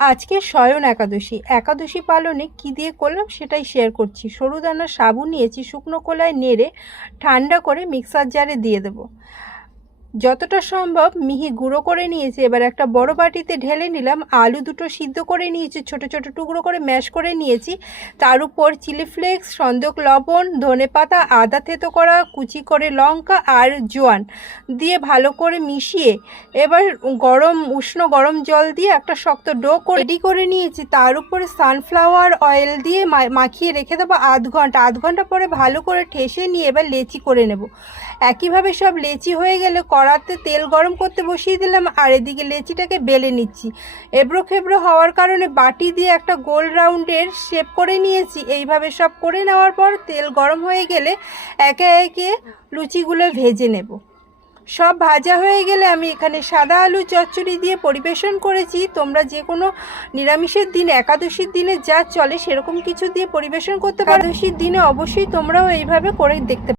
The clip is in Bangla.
আজকে শয়ন একাদশী। একাদশী পালনে কী দিয়ে করলাম সেটাই শেয়ার করছি। সরুদানার সাবু নিয়েছি, শুকনো কলায় নেড়ে ঠান্ডা করে মিক্সার জারে দিয়ে দেবো। যতটা সম্ভব মিহি গুঁড়ো করে নিয়েছি। এবার একটা বড় বাটিতে ঢেলে নিলাম। আলু দুটো সিদ্ধ করে নিয়েছি, ছোট ছোট টুকরো করে ম্যাশ করে নিয়েছি। তার উপর চিলি ফ্লেক্স, সন্দক লবণ, ধনেপাতা, আদা থেতো করা, কুচি করে লঙ্কা আর জোয়ান দিয়ে ভালো করে মিশিয়ে এবার উষ্ণ গরম জল দিয়ে একটা শক্ত ডো রেডি করে নিয়েছি। তার উপরে সানফ্লাওয়ার অয়েল দিয়ে মাখিয়ে রেখে দেবো আধ ঘন্টা পরে ভালো করে ঠেসে নিয়ে এবার লেচি করে নেব। একইভাবে সব লেচি হয়ে গেলে কড়াতে তেল গরম করতে বসিয়ে দিলাম, আর এদিকে লেচিটাকে বেলে নিচ্ছি। এবড়ো খেবড়ো হওয়ার কারণে বাটি দিয়ে একটা গোল রাউন্ডের শেপ করে নিয়েছি। এইভাবে সব করে নেওয়ার পর তেল গরম হয়ে গেলে একে একে লুচিগুলো ভেজে নেব। সব ভাজা হয়ে গেলে আমি এখানে সাদা আলু চচ্চড়ি দিয়ে পরিবেশন করেছি। তোমরা যে কোনো নিরামিষের দিন, একাদশীর দিনে যা চলে সেরকম কিছু দিয়ে পরিবেশন করতে পারো। একাদশীর দিনে অবশ্যই তোমরাও এইভাবে করে দেখতে